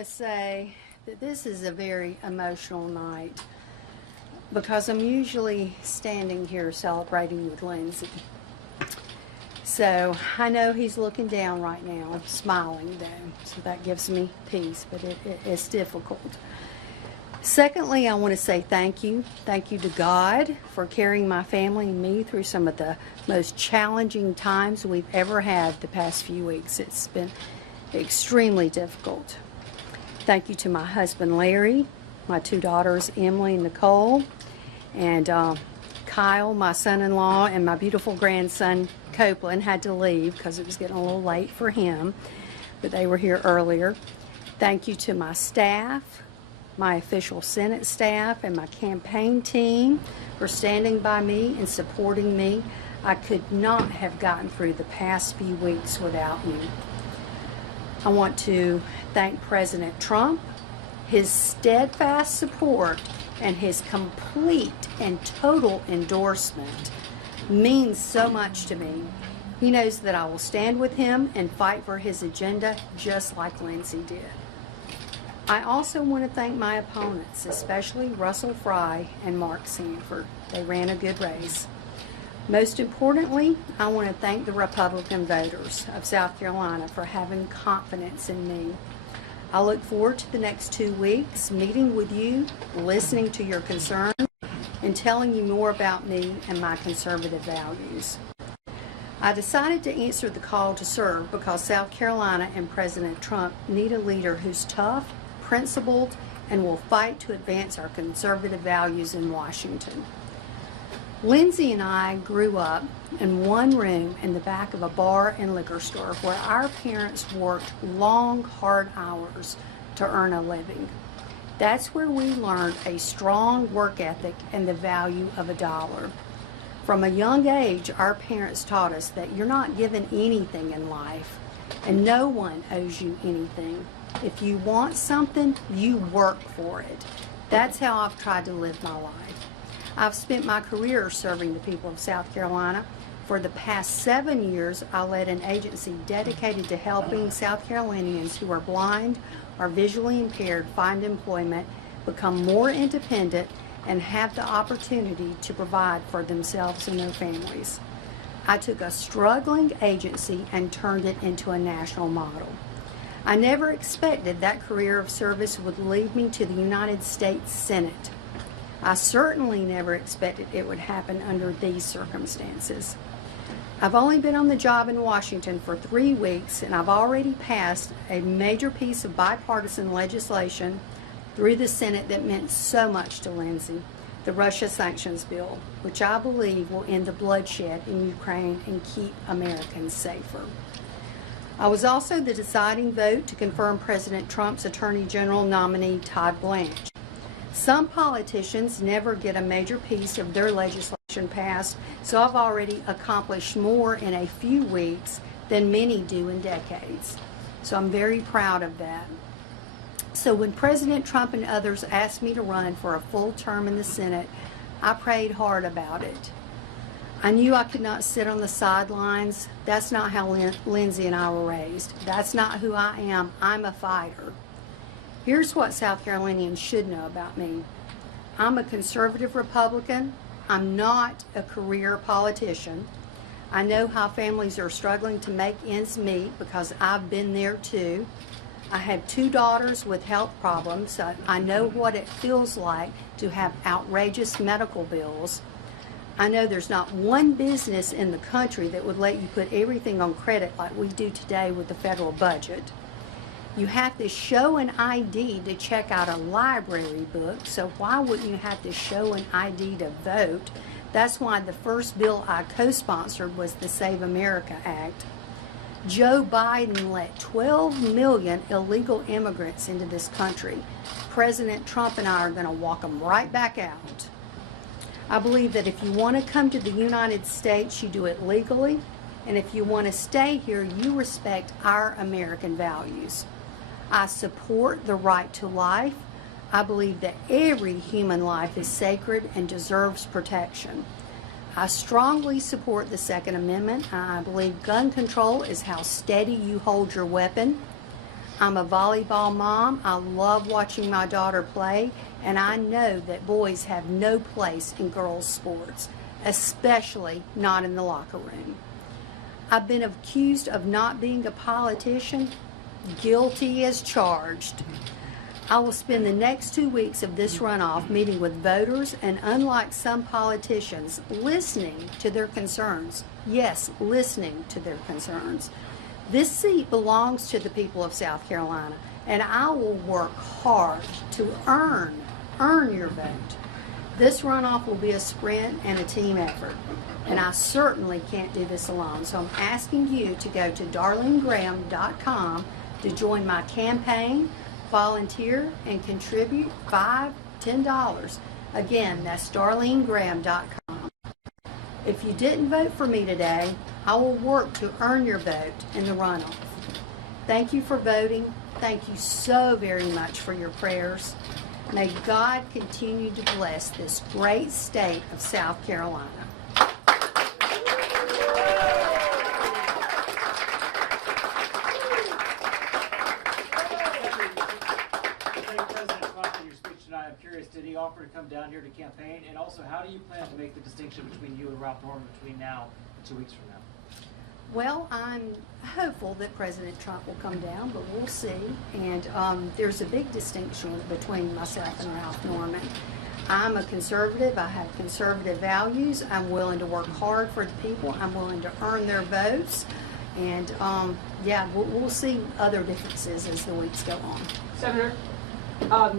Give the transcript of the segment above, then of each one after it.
to say that this is a very emotional night because I'm usually standing here celebrating with Lindsay. So I know he's looking down right now, smiling though, so that gives me peace, but it's difficult. Secondly, I want to say thank you. Thank you to God for carrying my family and me through some of the most challenging times we've ever had the past few weeks. It's been extremely difficult. Thank you to my husband Larry, my two daughters Emily and Nicole, and Kyle, my son-in-law, and my beautiful grandson Copeland had to leave because it was getting a little late for him, but they were here earlier. Thank you to my staff, my official Senate staff, and my campaign team for standing by me and supporting me. I could not have gotten through the past few weeks without you. I want to thank President Trump. His steadfast support and his complete and total endorsement means so much to me. He knows that I will stand with him and fight for his agenda just like Lindsay did. I also want to thank my opponents, especially Russell Fry and Mark Sanford. They ran a good race. Most importantly, I want to thank the Republican voters of South Carolina for having confidence in me. I look forward to the next 2 weeks, meeting with you, listening to your concerns, and telling you more about me and my conservative values. I decided to answer the call to serve because South Carolina and President Trump need a leader who's tough, principled, and will fight to advance our conservative values in Washington. Lindsay and I grew up in one room in the back of a bar and liquor store where our parents worked long, hard hours to earn a living. That's where we learned a strong work ethic and the value of a dollar. From a young age, our parents taught us that you're not given anything in life, and no one owes you anything. If you want something, you work for it. That's how I've tried to live my life. I've spent my career serving the people of South Carolina. For the past 7 years, I led an agency dedicated to helping South Carolinians who are blind or visually impaired find employment, become more independent, and have the opportunity to provide for themselves and their families. I took a struggling agency and turned it into a national model. I never expected that career of service would lead me to the United States Senate. I certainly never expected it would happen under these circumstances. I've only been on the job in Washington for 3 weeks, and I've already passed a major piece of bipartisan legislation through the Senate that meant so much to Lindsay, the Russia sanctions bill, which I believe will end the bloodshed in Ukraine and keep Americans safer. I was also the deciding vote to confirm President Trump's Attorney General nominee, Todd Blanche. Some politicians never get a major piece of their legislation passed, so I've already accomplished more in a few weeks than many do in decades. So I'm very proud of that. So when President Trump and others asked me to run for a full term in the Senate, I prayed hard about it. I knew I could not sit on the sidelines. That's not how Lindsay and I were raised. That's not who I am. I'm a fighter. Here's what South Carolinians should know about me. I'm a conservative Republican. I'm not a career politician. I know how families are struggling to make ends meet because I've been there too. I have 2 daughters with health problems, so I know what it feels like to have outrageous medical bills. I know there's not one business in the country that would let you put everything on credit like we do today with the federal budget. You have to show an ID to check out a library book, so why wouldn't you have to show an ID to vote? That's why the first bill I co-sponsored was the Save America Act. Joe Biden let 12 million illegal immigrants into this country. President Trump and I are going to walk them right back out. I believe that if you want to come to the United States, you do it legally, and if you want to stay here, you respect our American values. I support the right to life. I believe that every human life is sacred and deserves protection. I strongly support the Second Amendment. I believe gun control is how steady you hold your weapon. I'm a volleyball mom. I love watching my daughter play, and I know that boys have no place in girls' sports, especially not in the locker room. I've been accused of not being a politician. Guilty as charged. I will spend the next 2 weeks of this runoff meeting with voters and, unlike some politicians, listening to their concerns. Yes, listening to their concerns. This seat belongs to the people of South Carolina, and I will work hard to earn your vote. This runoff will be a sprint and a team effort, and I certainly can't do this alone. So I'm asking you to go to darlinegraham.com to join my campaign, volunteer, and contribute $5, $10. Again, that's darlinegraham.com. If you didn't vote for me today, I will work to earn your vote in the runoff. Thank you for voting. Thank you so very much for your prayers. May God continue to bless this great state of South Carolina. I'm curious, did he offer to come down here to campaign? And also, how do you plan to make the distinction between you and Ralph Norman between now and 2 weeks from now? Well, I'm hopeful that President Trump will come down, but we'll see. And there's a big distinction between myself and Ralph Norman. I'm a conservative. I have conservative values. I'm willing to work hard for the people. I'm willing to earn their votes. And yeah, we'll see other differences as the weeks go on. Senator,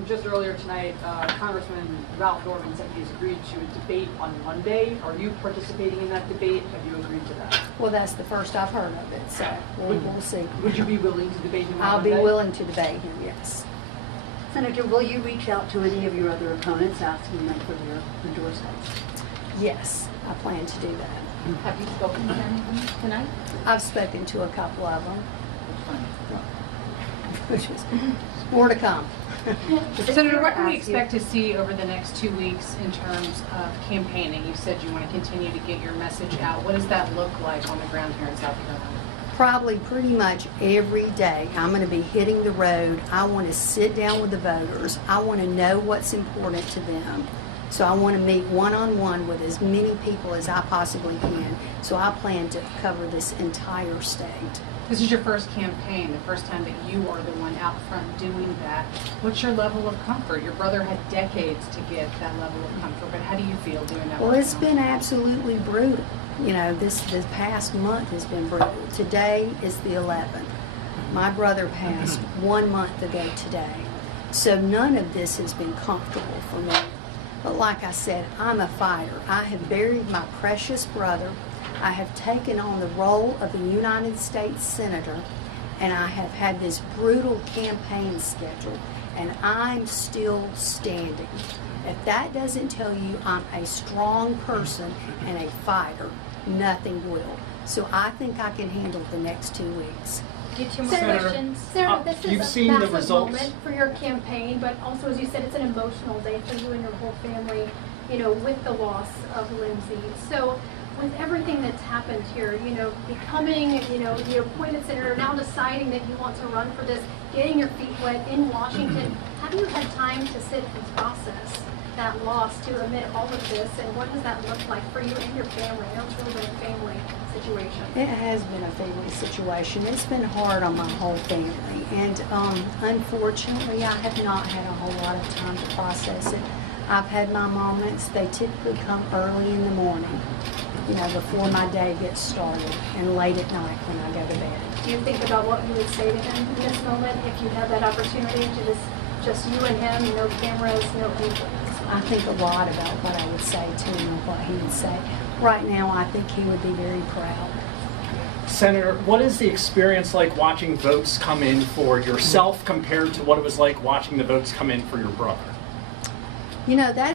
just earlier tonight, Congressman Ralph Norman said he's agreed to a debate on Monday. Are you participating in that debate? Have you agreed to that? Well, that's the first I've heard of it, so we'll see. Would you be willing to debate him on I'll Monday? be willing to debate him, yes. Senator, will you reach out to any of your other opponents asking them for their endorsements? Yes, I plan to do that. Have you spoken to anyone tonight? I've spoken to a couple of them. Which was more to come. Senator, what can we expect to see over the next 2 weeks in terms of campaigning? You said you want to continue to get your message out. What does that look like on the ground here in South Carolina? Probably pretty much every day I'm going to be hitting the road. I want to sit down with the voters. I want to know what's important to them. So I want to meet one-on-one with as many people as I possibly can. So I plan to cover this entire state. This is your first campaign, the first time that you are the one out front doing that. What's your level of comfort? Your brother had decades to get that level of comfort, but how do you feel doing that? Well, it's been absolutely brutal. You know, this past month has been brutal. Today is the 11th. My brother passed 1 month ago today. So none of this has been comfortable for me. But like I said, I'm a fighter. I have buried my precious brother. I have taken on the role of a United States Senator, and I have had this brutal campaign schedule, and I'm still standing. If that doesn't tell you I'm a strong person and a fighter, nothing will. So I think I can handle the next 2 weeks. Get two more questions. Senator, this you've is a seen the massive results. moment for your campaign, but also, as you said, it's an emotional day for you and your whole family, you know, with the loss of Lindsay. So with everything that's happened here, you know, becoming, you know, the appointed senator, now deciding that you want to run for this, getting your feet wet in Washington, have you had time to sit and process that loss, to amid all of this, and what does that look like for you and your family? I know it's really been a family situation. It has been a family situation. It's been hard on my whole family, and unfortunately I have not had a whole lot of time to process it. I've had my moments. They typically come early in the morning, you know, before my day gets started, and late at night when I go to bed. Do you think about what you would say to him in this moment if you had that opportunity to just you and him, no cameras, no anything? I think a lot about what I would say to him and what he would say. Right now, I think he would be very proud. Senator, what is the experience like watching votes come in for yourself compared to what it was like watching the votes come in for your brother? You know, that